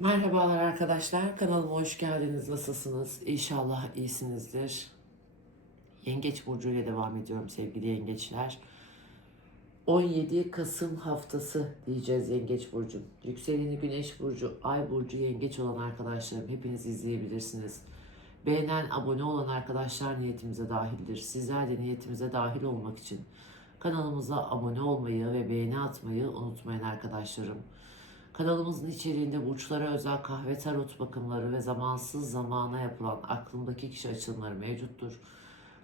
Merhabalar arkadaşlar. Kanalıma hoş geldiniz. Nasılsınız? İnşallah iyisinizdir. Yengeç Burcu ile devam ediyorum sevgili yengeçler. 17 Kasım haftası diyeceğiz Yengeç Burcu. Yükseleni Güneş Burcu, Ay Burcu Yengeç olan arkadaşlarım hepiniz izleyebilirsiniz. Beğenen, abone olan arkadaşlar niyetimize dahildir. Sizler de niyetimize dahil olmak için kanalımıza abone olmayı ve beğeni atmayı unutmayın arkadaşlarım. Kanalımızın içeriğinde burçlara özel kahve tarot bakımları ve zamansız zamana yapılan aklımdaki kişi açılımları mevcuttur.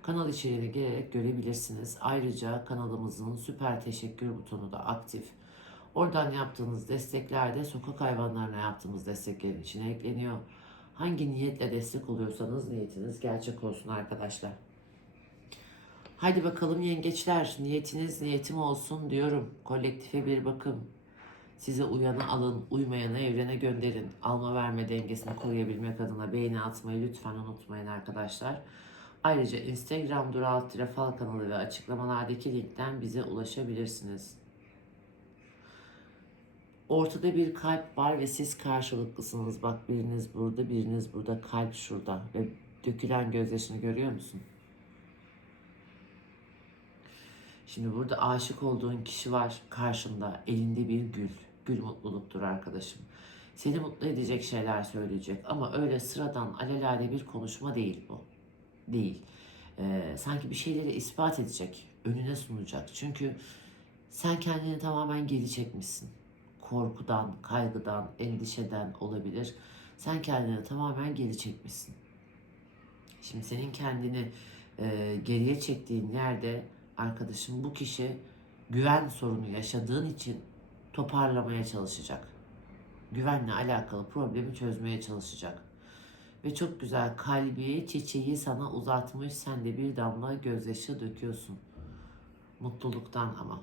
Kanal içeriğine gelerek görebilirsiniz. Ayrıca kanalımızın süper teşekkür butonu da aktif. Oradan yaptığınız destekler de sokak hayvanlarına yaptığımız desteklerin içine ekleniyor. Hangi niyetle destek oluyorsanız niyetiniz gerçek olsun arkadaşlar. Haydi bakalım yengeçler niyetiniz niyetim olsun diyorum. Kolektife bir bakım. Size uyanı alın, uymayanı evrene gönderin. Alma verme dengesini koruyabilmek adına beğeni atmayı lütfen unutmayın arkadaşlar. Ayrıca Instagram Dural Trafal kanalı ve açıklamalardaki linkten bize ulaşabilirsiniz. Ortada bir kalp var ve siz karşılıklısınız. Bak biriniz burada, biriniz burada, kalp şurada ve dökülen gözyaşını görüyor musun? Şimdi burada aşık olduğun kişi var karşında, elinde bir gül. Gül mutluluktur arkadaşım. Seni mutlu edecek şeyler söyleyecek ama öyle sıradan alelade bir konuşma değil bu. Değil. Ee, sanki bir şeyleri ispat edecek, önüne sunacak. Çünkü sen kendini tamamen geri çekmişsin. Korkudan, kaygıdan, endişeden olabilir. Sen kendini tamamen geri çekmişsin. Şimdi senin kendini e, geriye çektiğin yerde arkadaşım bu kişi güven sorunu yaşadığın için toparlamaya çalışacak. Güvenle alakalı problemi çözmeye çalışacak. Ve çok güzel kalbi çiçeği sana uzatmış sen de bir damla gözyaşı döküyorsun. Mutluluktan ama.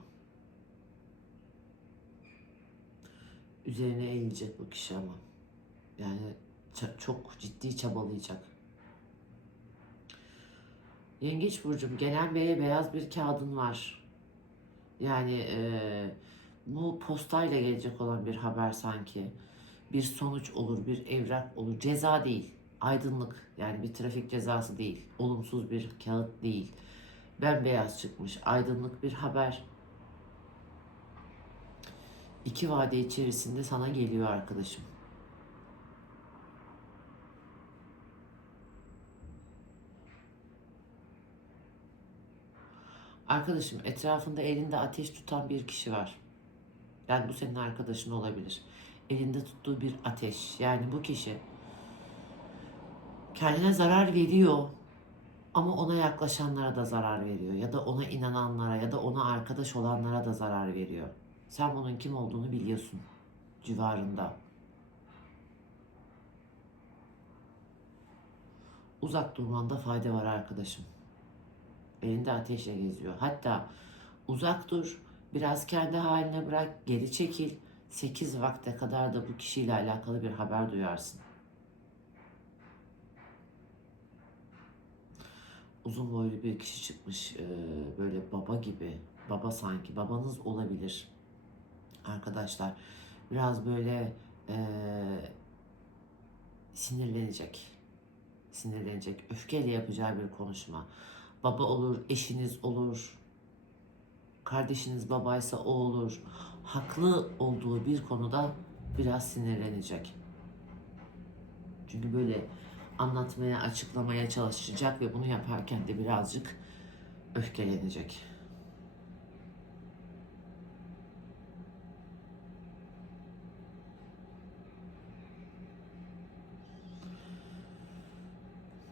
Üzerine eğilecek bu kişi ama. Yani çok ciddi çabalayacak. Yengeç burcum gelen beye beyaz bir kağıdın var. Yani eee, bu postayla gelecek olan bir haber sanki. Bir sonuç olur, bir evrak olur. Ceza değil, aydınlık. Yani bir trafik cezası değil. Olumsuz bir kağıt değil. Bembeyaz çıkmış, aydınlık bir haber. İki vade içerisinde sana geliyor arkadaşım. Arkadaşım etrafında elinde ateş tutan bir kişi var. Yani bu senin arkadaşın olabilir. Elinde tuttuğu bir ateş. Yani bu kişi kendine zarar veriyor ama ona yaklaşanlara da zarar veriyor. Ya da ona inananlara ya da ona arkadaş olanlara da zarar veriyor. Sen bunun kim olduğunu biliyorsun civarında. Uzak durmanda fayda var arkadaşım. Elinde ateşle geziyor. Hatta uzak dur, biraz kendi haline bırak, geri çekil. 8 vakte kadar da bu kişiyle alakalı bir haber duyarsın. Uzun boylu bir kişi çıkmış, ee, böyle baba gibi, baba sanki, babanız olabilir. Arkadaşlar, biraz böyle ee, sinirlenecek, sinirlenecek, öfkeyle yapacağı bir konuşma. Baba olur, eşiniz olur, kardeşiniz babaysa o olur. Haklı olduğu bir konuda biraz sinirlenecek. Çünkü böyle anlatmaya, açıklamaya çalışacak ve bunu yaparken de birazcık öfkelenecek.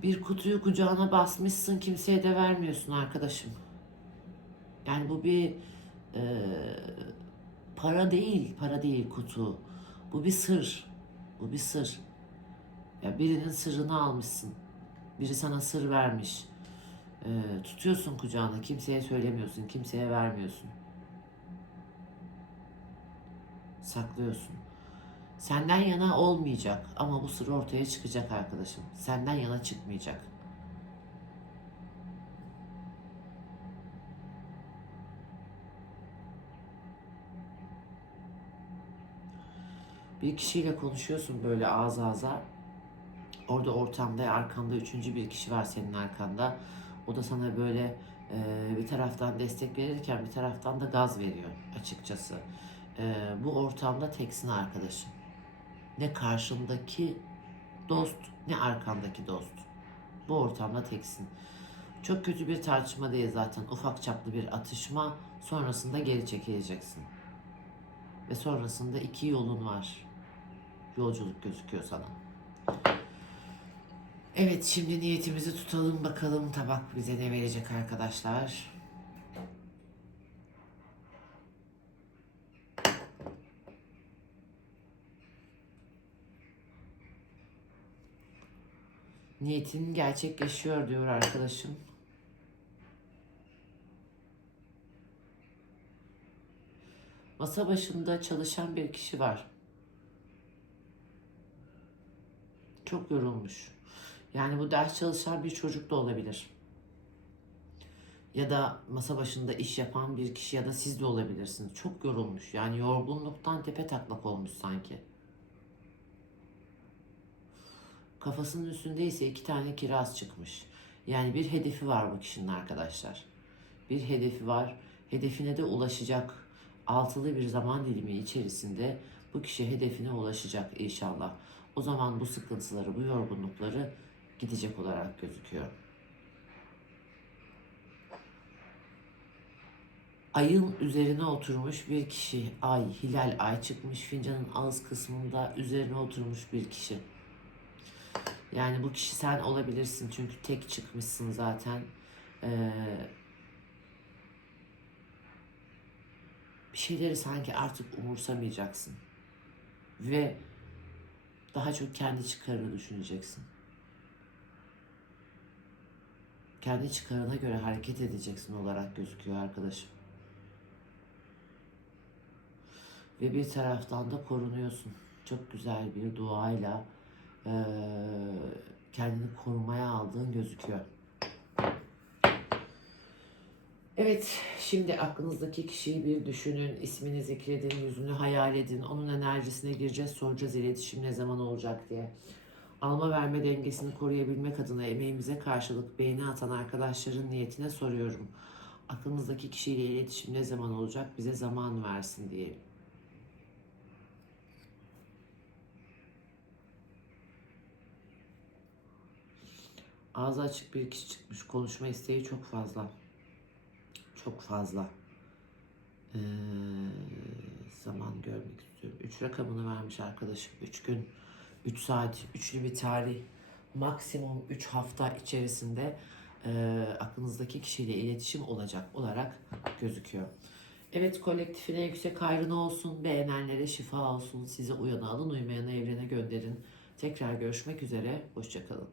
Bir kutuyu kucağına basmışsın, kimseye de vermiyorsun arkadaşım. Yani bu bir e, para değil, para değil kutu. Bu bir sır. Bu bir sır. Ya birinin sırrını almışsın. Biri sana sır vermiş. E, tutuyorsun kucağına, kimseye söylemiyorsun, kimseye vermiyorsun. Saklıyorsun. Senden yana olmayacak ama bu sır ortaya çıkacak arkadaşım. Senden yana çıkmayacak. Bir kişiyle konuşuyorsun böyle ağız ağza. Orada ortamda arkanda üçüncü bir kişi var senin arkanda. O da sana böyle e, bir taraftan destek verirken bir taraftan da gaz veriyor açıkçası. E, bu ortamda teksin arkadaşım. Ne karşındaki dost ne arkandaki dost. Bu ortamda teksin. Çok kötü bir tartışma değil zaten. Ufak çaplı bir atışma. Sonrasında geri çekileceksin. Ve sonrasında iki yolun var. Yolculuk gözüküyor sana. Evet şimdi niyetimizi tutalım bakalım tabak bize ne verecek arkadaşlar. Niyetin gerçekleşiyor diyor arkadaşım. Masa başında çalışan bir kişi var. Çok yorulmuş. Yani bu ders çalışan bir çocuk da olabilir. Ya da masa başında iş yapan bir kişi ya da siz de olabilirsiniz. Çok yorulmuş. Yani yorgunluktan tepe taklak olmuş sanki. Kafasının üstünde ise iki tane kiraz çıkmış. Yani bir hedefi var bu kişinin arkadaşlar. Bir hedefi var. Hedefine de ulaşacak. Altılı bir zaman dilimi içerisinde bu kişi hedefine ulaşacak inşallah. O zaman bu sıkıntıları, bu yorgunlukları gidecek olarak gözüküyor. Ayın üzerine oturmuş bir kişi. Ay, hilal ay çıkmış fincanın ağız kısmında üzerine oturmuş bir kişi. Yani bu kişi sen olabilirsin çünkü tek çıkmışsın zaten. Ee, bir şeyleri sanki artık umursamayacaksın. Ve daha çok kendi çıkarını düşüneceksin. Kendi çıkarına göre hareket edeceksin olarak gözüküyor arkadaşım. Ve bir taraftan da korunuyorsun. Çok güzel bir duayla eee, kendini korumaya aldığın gözüküyor. Evet, şimdi aklınızdaki kişiyi bir düşünün, ismini zikredin, yüzünü hayal edin, onun enerjisine gireceğiz, soracağız iletişim ne zaman olacak diye. Alma verme dengesini koruyabilmek adına emeğimize karşılık beğeni atan arkadaşların niyetine soruyorum. Aklınızdaki kişiyle iletişim ne zaman olacak, bize zaman versin diyelim. Ağzı açık bir kişi çıkmış, konuşma isteği çok fazla. Çok fazla. Ee, zaman görmek istiyorum. Üç rakamını vermiş arkadaşım. Üç gün, üç saat, üçlü bir tarih. Maksimum üç hafta içerisinde e, aklınızdaki kişiyle iletişim olacak olarak gözüküyor. Evet kolektifine yüksek hayrına olsun. Beğenenlere şifa olsun. Size uyanı alın, uymayanı evrene gönderin. Tekrar görüşmek üzere. Hoşçakalın.